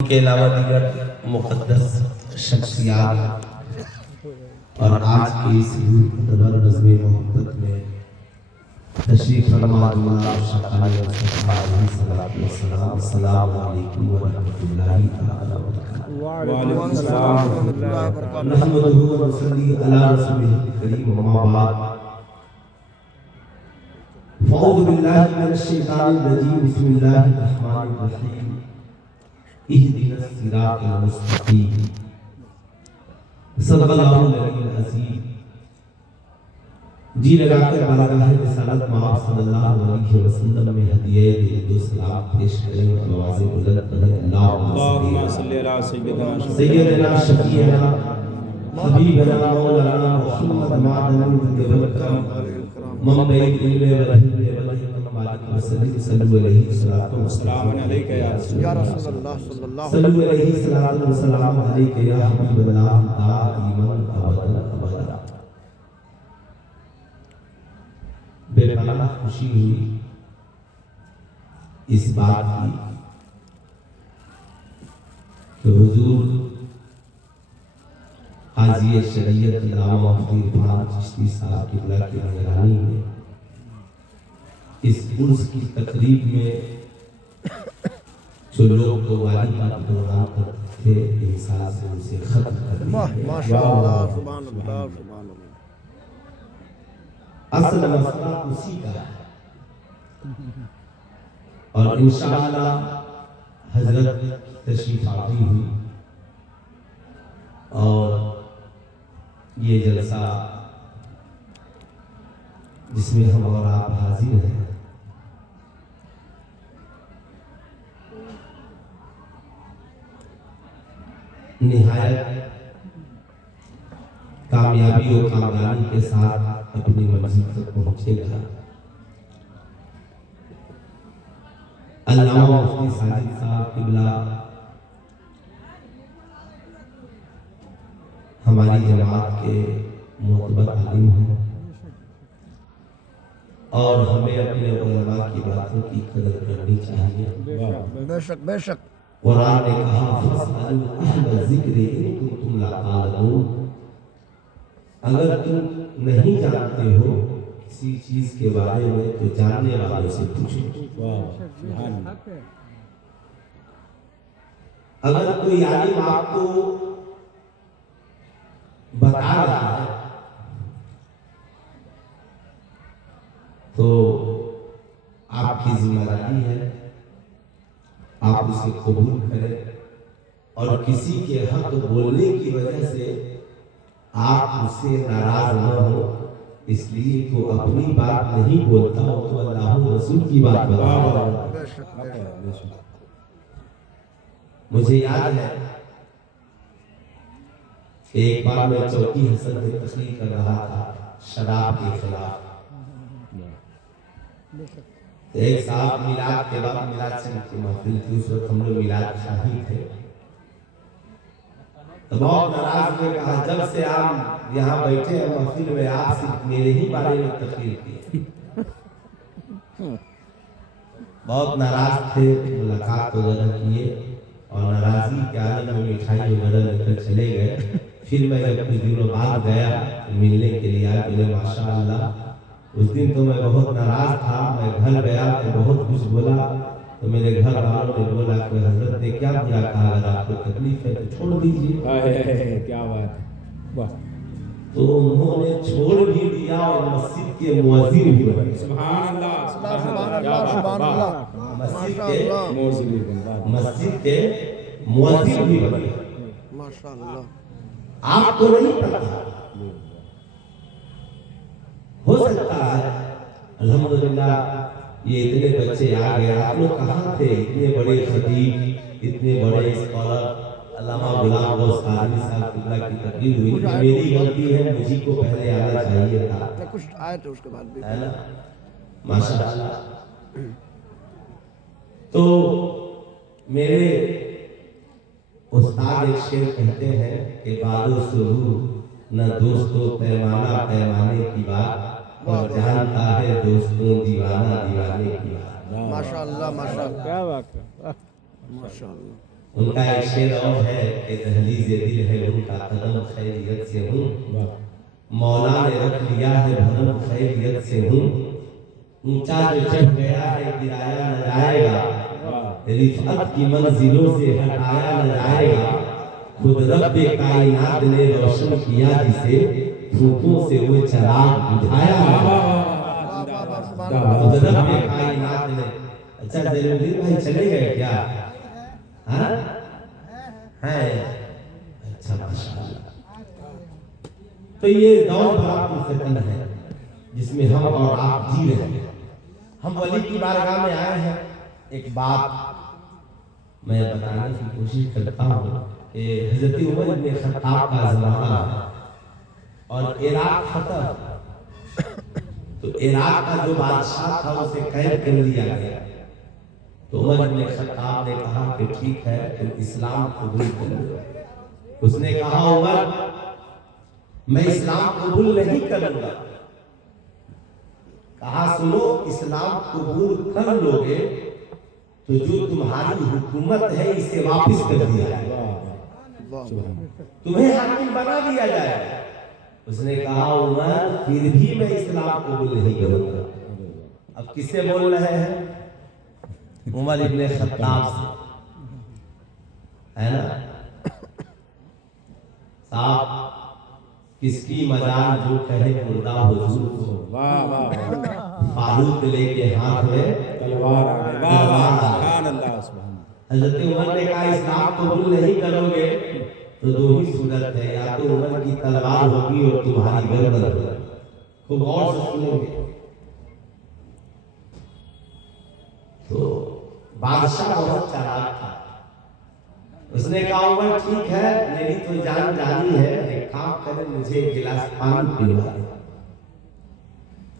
کے علاوہ دیگر مقدس شخصیات اور آج کی اس معتبر نظم محبت میں تشریف فرما جناب شیخ مصطفیٰ علیہ السلام. السلام علیکم ورحمۃ اللہ تعالی وبرکاتہ. وعلیکم السلام ورحمۃ اللہ وبرکاتہ. نحمدہ ونصلی علی رسولہ الکریم اما بعد. فاعوذ باللہ من الشیطان الرجیم. بسم اللہ الرحمن الرحیم. اهدنا الصراط المستقیم. صدق اللہ العلی العظیم. جی لگا کر بارگاہ رسالت مآب صلی اللہ علیہ وسلم میں ہدیہ درود و سلام پیش کریں اور آواز بلند کریں. اللہم صلی علی سیدنا شفیعنا حبیبنا مولانا محمد معدن الکرم منبع العلم والحکمت صلو علیہ السلام علیکہ یا رسول اللہ صلو علیہ السلام علیکہ یا حبیب اللہ دائما ابدا ابدا. بے پناہ خوشی ہوئی اس بات کی کہ حضور حاجی شریعت علامہ مفتی عرفان چشتی صاحب قبلہ کی نگرانی میں اس عرس کی تقریب میں جو لوگ تو والی کا پروگرام کرتے تھے انسان سے ان سے ختم کر دیا. ماشاءاللہ سبحان اللہ سبحان اللہ. اصل مسئلہ اسی کا ہے اور انشاءاللہ حضرت تشریف آوری ہوئی اور یہ جلسہ جس میں ہم اور آپ حاضر ہیں نہایت کامیابی و کامیابی کے ساتھ اپنی منزل تک پہنچے گا. علامہ مفتی ساجد صاحب قبلہ ہماری جماعت کے معتبر عالم ہیں اور ہمیں اپنے علماء کی باتوں کی قدر کرنی چاہیے. بے شک بے شک. قرآن نے کہا فَاسْأَلُوا أَهْلَ الذِّكْرِ إِن كُنتُمْ لَا تَعْلَمُونَ. اگر تم نہیں جانتے ہو کسی چیز کے بارے میں تو جاننے والوں سے پوچھو. اگر کوئی عالم آپ کو بتا رہا ہے تو آپ کی ذمہ داری ہے آپ اسے قبول کریں اور کسی کے حق بولنے کی وجہ سے آپ اس سے ناراض نہ ہو. اس لیے تو اپنی بات نہیں بولتا ہو تو اللہ رسول کی بات بتا. مجھے یاد ہے کہ ایک بار میں چوکی حسن میں تقریر کر رہا تھا شراب کے خلاف. ایک صاحب میلاد کے بعد میلاد چند کی محفل تھی. اس وقت ہم لوگ میلاد شاہی تھے تو بہت ناراض ہوئے. کہا جب سے آپ یہاں بیٹھے ہیں محفل میں آپ صرف میرے ہی بارے میں تقریر کی. بہت ناراض تھے. ملاقات وغیرہ کیے اور ناراضی کے عالم میں مٹھائی وغیرہ لے کر چلے گئے. پھر میں جب کچھ دنوں بعد گیا ملنے کے لیے آیا تو ماشاءاللہ اس دن تو میں بہت ناراض تھا. میں گھر گیا تو بہت کچھ بولا تو میرے گھر والوں نے بولا کہ حضرت نے کیا برا کہا, اگر آپ کو تکلیف ہے تو چھوڑ دیجیے. کیا بات ہے. تو انہوں نے چھوڑ بھی دیا اور مسجد کے مؤذن بھی بنے. سبحان اللہ سبحان اللہ سبحان اللہ. مسجد کے مؤذن بھی بنے. ماشاءاللہ. آپ کو نہیں پتا ہو سکتا ہے الحمدللہ یہ اتنے بچے آ گئے. آپ لوگ کہاں تھے؟ اتنے بڑے خطیب اتنے بڑے اسکالر علامہ غلام غوث قادری صاحب قبلہ کی تقریر ہوئی. میری غلطی ہے, مجھے کو پہلے آنا چاہیے تھا. کچھ آئے تھے اس کے بعد بھی ماشاءاللہ. تو میرے استاد ایک شعر کہتے ہیں کہ بادو سرور نہ دوستو پیمانہ پیمانے کی بات اور جانتا ہے دوستوں دیوانہ دیوانے کی بات. ماشاءاللہ ماشاءاللہ. کیا بات ہے. ماشاءاللہ. ان کا ایک شعر اور ہے کہ دہلیز دل ہے ان کا قدم خیریت سے ہوں، مولا نے رکھ لیا ہے بھرم خیریت سے ہوں، اونچا جو چڑھ گیا ہے گرایا نہ جائے گا، رفعت کی منزلوں سے ہٹایا نہ جائے گا، خود رب کائنات نے روشن کیا جسے دھوپوں سے وہ چراغ بجھایا نہ جائے گا، خود رب کائنات نے۔ اچھا زین الدین بھائی چلے گئے کیا؟ ہاں ہے اچھا ماشاءاللہ۔ تو یہ دور بڑا پرفتن ہے جس میں ہم اور آپ جی رہے ہیں۔ ہم ولی کی بارگاہ میں آئے ہیں۔ ایک بات میں بتانے کی کوشش کرتا ہوں کہ حضرت عمر بن خطاب کا زمانہ ہے اور عراق فتح، تو عراق کا جو بادشاہ تھا اسے قید کر لیا گیا، تو عمر بن خطاب نے کہا کہ ٹھیک ہے تم اسلام قبول کر لو۔ اس نے کہا عمر میں اسلام قبول نہیں کروں گا۔ کہا سنو اسلام قبول کر لو گے تو جو تمہاری حکومت ہے اسے واپس کر دیا جائے، تمہیں حاکم بنا دیا جائے۔ اس نے کہا عمر پھر بھی میں اسلام قبول نہیں کروں گا۔ اب کس سے بول رہے ہیں؟ عمر ابن خطاب سے، ہے نا؟ صاحب کس کی مجال جو کہے مردہ حضور کو، فاروق لے کے ہاتھ میں تلوار حضرت عمر نے کہا اسلام قبول نہیں کرو گے تو دو ہی صورت ہے، یا تو عمر کی تلوار ہوگی اور تمہاری گردن ہوگی۔ خوب غور سے سنیں گے۔ تو بادشاہ بہت چالاک تھا، اس نے کہا عمر ٹھیک ہے میری تو جان جانی ہے، ایک کام کرے مجھے ایک گلاس پانی پلوا دے۔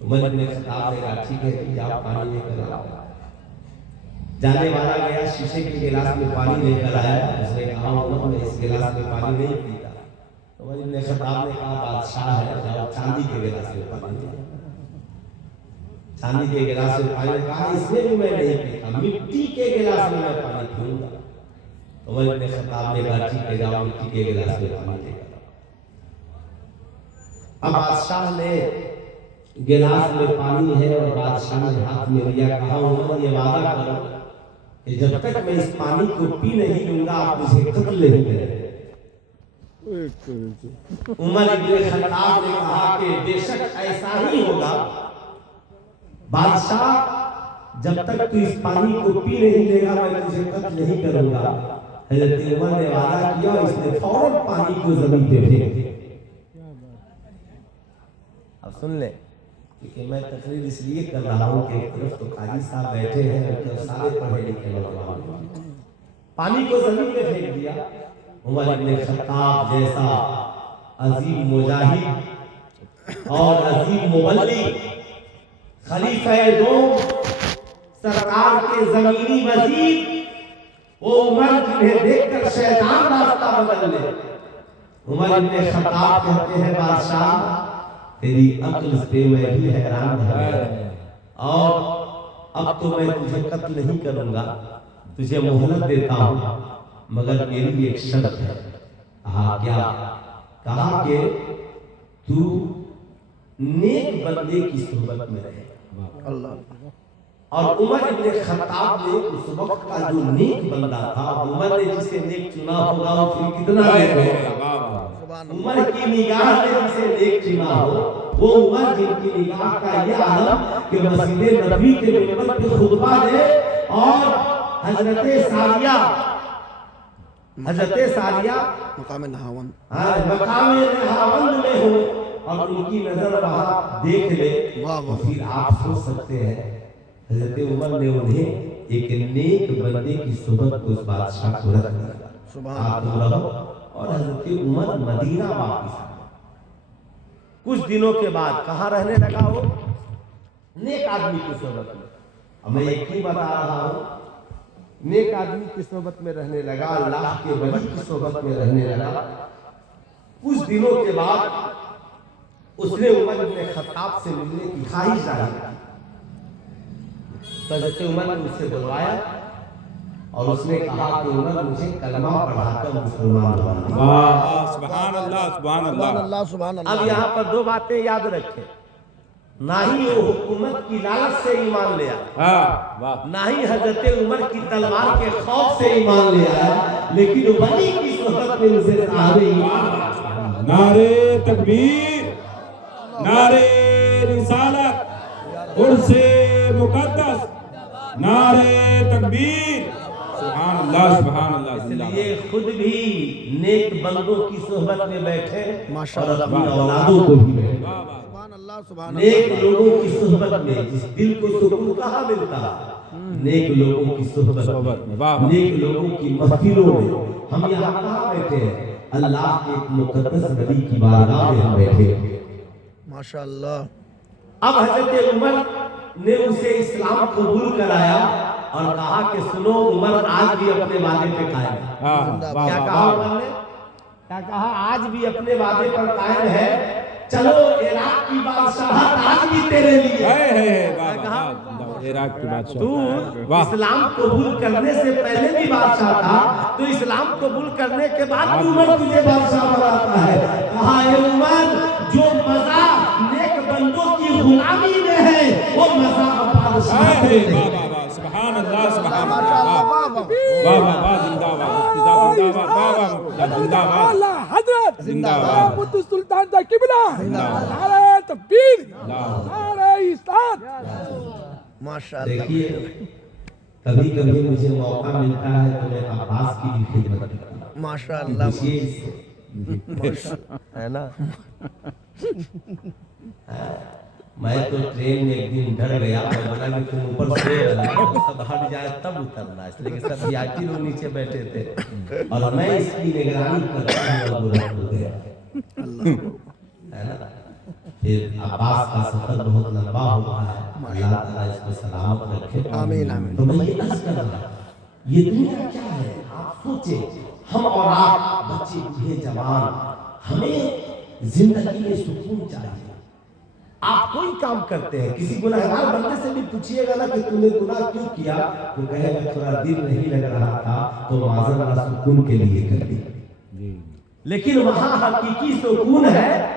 عمر ابن خطاب نے کہا ٹھیک ہے کہ جاؤ پانی لے کر آؤ۔ جانے والا گیا شیشے کے گلاس میں پانی لے کر آیا۔ اس نے کہا عمر میں اس گلاس میں پانی نہیں پیتا۔ عمر ابن خطاب نے کہا بادشاہ ہے جاؤ چاندی کے گلاس میں پانی لے۔ چاندی کے گلاس میں پانی، کہا اس میں بھی میں نہیں پیتا، مٹی کے گلاس میں میں پانی پیوں گا۔ عمر ابن خطاب نے کہا ٹھیک ہے جاؤ مٹی کے گلاس میں پانی لے کر۔ اب بادشاہ نے گلاس میں پانی ہے اور بادشاہ نے ہاتھ میں لیا، کہا عمر یہ وعدہ کرو کہ جب تک میں اس پانی کو پی نہیں لوں گا آپ مجھے قتل نہیں کریں گے۔ عمر ابن خطاب نے کہا کہ بے شک ایسا ہی ہوگا بادشاہ، جب تک تو اس پانی کو پی نہیں لے گا میں تجھے قتل نہیں کروں گا۔ حضرت عمر نے وعدہ کیا، اس نے فوراً پانی کو زمین پہ پھینک دیا۔ اب سن لیں کیونکہ میں تقریر اس لیے کر رہا ہوں کہ ایک طرف تو قاضی صاحب بیٹھے ہیں ایک طرف سارے پڑھے لکھے نوجوان، پانی کو زمین پہ پھینک دیا۔ عمر ابن خطاب جیسا عظیم مجاہد اور عظیم مبلغ، خلیفہ دوم، سرکار کے زمینی وزیر، وہ عمر جنہیں دیکھ کر شیطان راستہ بدل لے۔ عمر ابن خطاب کہتے ہیں بادشاہ تیری عقل سے میں بھی حیران ہے، اور اب تو میں تجھے قتل نہیں کروں گا، تجھے مہلت دیتا ہوں، مگر میری ایک شرط ہے۔ کہا کیا؟ کہا کہ تو نیک بندے کی صحبت میں رہے۔ اور عمر ابن خطاب نے اس وقت کا جو نیک بندہ تھا، عمر نے جسے نیک چنا ہوگا وہ پھر کتنا نیک ہوگا۔ عمر کی نگاہ نے جسے نیک چنا ہو وہ عمر جن کی نگاہ کا یہ عالم کہ مسجد نبی کے ممبر پہ خطبہ دے اور حضرت ساریہ مقام نہاون میں ہو اور ان کی نظر وہاں دیکھ لے، پھر آپ سوچ سکتے ہیں حضرت عمر نے انہیں ایک نیک بندے کی صحبت کو اس بادشاہ کو رکھ دیا۔ آپ رہو اور حضرت عمر مدینہ واپس آئے۔ کچھ دنوں کے بعد کہاں رہنے لگا وہ؟ نیک آدمی کی صحبت میں۔ اب میں ایک ہی بتا رہا ہوں، نیک آدمی کی صحبت میں رہنے لگا، اللہ کے ولی کی صحبت میں رہنے لگا۔ کچھ دنوں کے بعد اس نے عمر بن خطاب سے ملنے کی خواہش ظاہر کی۔ حضرت عمر نے اسے بلوایا اور اس نے کہا کہ عمر مجھے کلمہ پڑھا کر مسلمان بنا دے۔ واہ سبحان اللہ سبحان سبحان اللہ اللہ سبحان اللہ۔ اب یہاں پر دو باتیں یاد رکھیں، نہ ہی وہ حکومت کی لالچ سے ایمان لے آیا، ہاں واہ نہ ہی حضرت عمر کی تلوار کے خوف سے ایمان لے آیا، لیکن ولی کی صحبت میں اسے صحابہ ایمان۔ نعرے تکبیر، نعرے رسالت، عرص مقدس، نعرے تکبیر، سبحان اللہ سبحان اللہ اس زندہ لیے خود بھی نیک بندوں کی صحبت میں بیٹھے ماشاء اور اللہ۔ اپنی اولادوں کو بھی بیٹھے، واہ واہ سبحان اللہ سبحان نیک اللہ۔ لوگوں کی صحبت میں جس دل کو سکون کہاں ملتا، نیک لوگوں کی صحبت میں، واہ واہ نیک لوگوں کی محفلوں میں۔ ہم یہاں کہاں بیٹھے ہیں؟ اللہ کے ایک مقدس نبی کی بارگاہ میں ہم بیٹھے ہیں۔ ماشاء اللہ۔ اب حضرت عمر نے اسے اسلام قبول کرایا اور کہا کہ سنو، عمر آج بھی اپنے وعدے پہ قائم ہے۔ ہاں واہ کیا واہ کہا واہ عمر نے؟ کیا کہا؟ آج بھی اپنے وعدے پر قائم ہے، چلو عراق کی بادشاہت آج بھی تیرے لیے ہے۔ واہ کہا؟ واہ عراق کی بادشاہ تو واہ اسلام قبول کرنے سے پہلے بھی بادشاہ تھا، تو اسلام قبول کرنے کے بعد بھی عمر تجھے بادشاہ بناتا ہے۔ کہا اے عمر، جو مزہ نیک بندوں کی غلامی میں ہے وہ مزہ بادشاہ میں واہ نہیں۔ واہ واہ سبحان اللہ سبحان اللہ واہ واہ واہ زندہ باد زندہ باد واہ واہ زندہ باد حضرت زندہ باد قدس سلطان دا قبلہ نعرہ تکبیر نعرہ اسلام۔ ماشاء اللہ۔ دیکھیے، کبھی کبھی مجھے موقع ملتا ہے تو میں عباس کی بھی خدمت کرتا ہوں۔ ماشاء اللہ۔ خوشی اس سے ہے نا۔ میں تو ٹرین میں ایک دن ڈر گیا، میں بولا کہ تم اوپر سے سب ہٹ جائے تب اترنا، اس لیے کہ سب وی آئی پی لوگ نیچے بیٹھے تھے اور میں اس کی نگرانی کرتا ہوں اور برا ہو گیا ہے نا۔ پھر عباس کا سفر بہت لمبا ہوا ہے، اللہ تعالیٰ اس کو سلامت رکھے۔ آمین آمین۔ تو میں یہ عرض کر رہا ہوں، یہ دنیا کیا ہے؟ آپ سوچیں، ہم اور آپ بچے بوڑھے جوان، ہمیں زندگی میں سکون چاہیے۔ آپ کوئی کام کرتے ہیں، کسی گناہگار بندے سے بھی پوچھئے گا نا کہ تم نے گناہ کیوں کیا، تو کہے گا تھوڑا دل نہیں لگ رہا تھا تو معذر اللہ سکون کے لیے کر دیا۔ لیکن وہاں حقیقی سکون ہے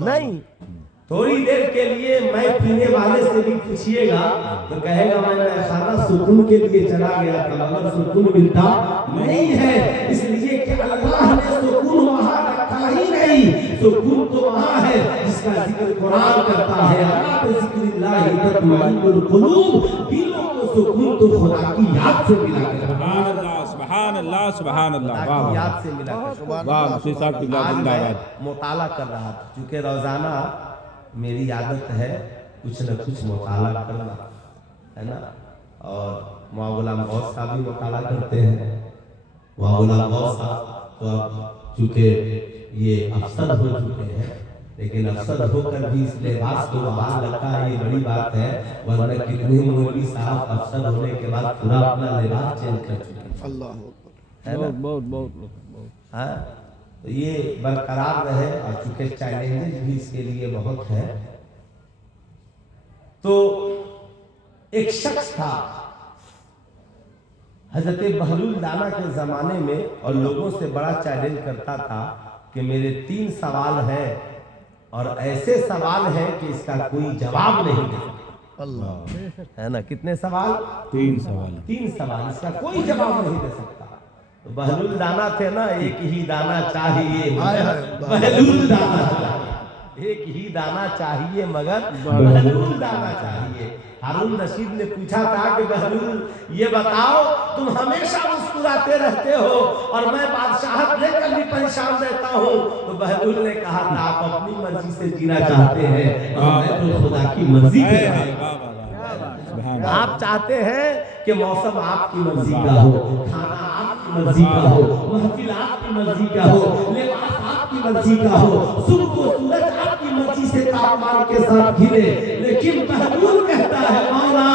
نہیں۔ تھوڑی دیر کے لیے میں پینے والے سے بھی پوچھئے گا تو کہے گا میں خانہ سکون کے لیے چلا گیا تھا مگر سکون ملتا نہیں ہے، اس لیے کہ اللہ نے سکون وہاں رکھا ہی نہیں۔ سکون تو وہاں ہے جس کا ذکر قرآن کرتا ہے، الا بذکر اللہ تطمئن القلوب، دلوں کو سکون تو خدا کی یاد سے ملا کرتا ہے، سبحان اللہ سبحان اللہ سبحان اللہ خدا واہ کی واہ یاد سے ملا کرتا ہے۔ واہ مفتی صاحب کی آج زندہ میں باد مطالعہ کر رہا تھا، چونکہ روزانہ میری عادت ہے کچھ نہ کچھ مطالعہ کرنا ہے نا، اور مولانا غلام غوث صاحب بھی مطالعہ کرتے ہیں۔ مولانا غلام غوث صاحب تو اب چونکہ یہ افسر ہو چکے ہیں، لیکن افسر ہو کر بھی اس لباس کو بحال رکھا ہے، یہ بڑی بات ہے، ورنہ کتنے مولوی صاحب افسر ہونے کے بعد پورا اپنا لباس چینج کر چکے ہیں، اللہ اکبر۔ ہے نا؟ بہت ہاں، تو یہ برقرار رہے، اور چونکہ چیلنجز بھی اس کے لیے بہت ہے۔ تو ایک شخص تھا حضرت بہلول دانا کے زمانے میں، اور لوگوں سے بڑا چیلنج کرتا تھا کہ میرے 3 سوال ہیں اور ایسے سوال ہیں کہ اس کا کوئی جواب نہیں دے سکتا، اللہ۔ ہے نا۔ کتنے سوال؟ 3 سوال 3 سوال، اس کا کوئی جواب نہیں دے سکتا۔ تو بہلول دانا تھے نا، ایک ہی دانا چاہیے مگر بہلول دانا چاہیے، ایک ہی دانا چاہیے مگر بہلول دانا چاہیے۔ ہارون رشید نے پوچھا تھا کہ بہلول یہ بتاؤ، تم ہمیشہ مسکراتے رہتے ہو اور میں بادشاہت لے کر بھی پریشان رہتا ہوں، تو بہلول نے کہا تھا آپ اپنی مرضی سے جینا چاہتے ہیں اور میں تو خدا کی مرضی پہ رہتا ہوں۔ آپ چاہتے ہیں کہ موسم آپ کی مرضی کا ہو، کھانا آپ کی مرضی کا ہو، محفل آپ کی مرضی کا ہو، لباس آپ کی مرضی کا ہو، صبح و سورج آپ کی مرضی سے تاپمان کے ساتھ گھرے، لیکن بہلول کہتا ہے مولا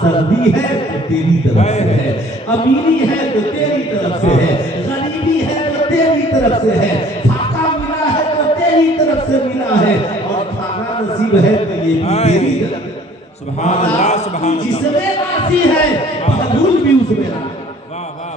سردی ہے تو تیری طرف سے ہے، امیری ہے تو تیری طرف سے ہے، غریبی ہے تو تیری طرف سے ہے، پھاقا ملا ہے تو تیری طرف سے ملا ہے، اور کھانا نصیب ہے تو یہ بھی تیری طرف سے۔ سبحان اللہ سبحان جس اللہ میں راضی ہے بہلول بھی اس میں راضی ہے۔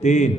3।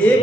1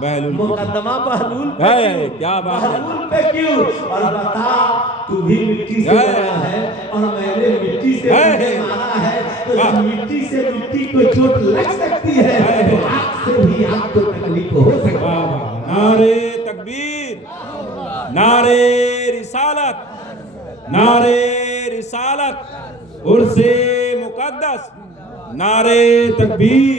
بہلول مقدمہ بہلول پہ ہے، کیوں؟ کیا بات ہے۔ بہلول پہ کیوں؟ اور بتا تو بھی مٹی سے بنا ہے اور میں نے مٹی سے تجھے مارا ہے، تو جب مٹی سے مٹی کو چوٹ لگ سکتی ہے تو آگ سے بھی آگ کو تکلیف ہو سکتی ہے۔ نعرے تکبیر، نعرے رسالت، نعرے رسالت، عرص مقدس، نعرے تکبیر۔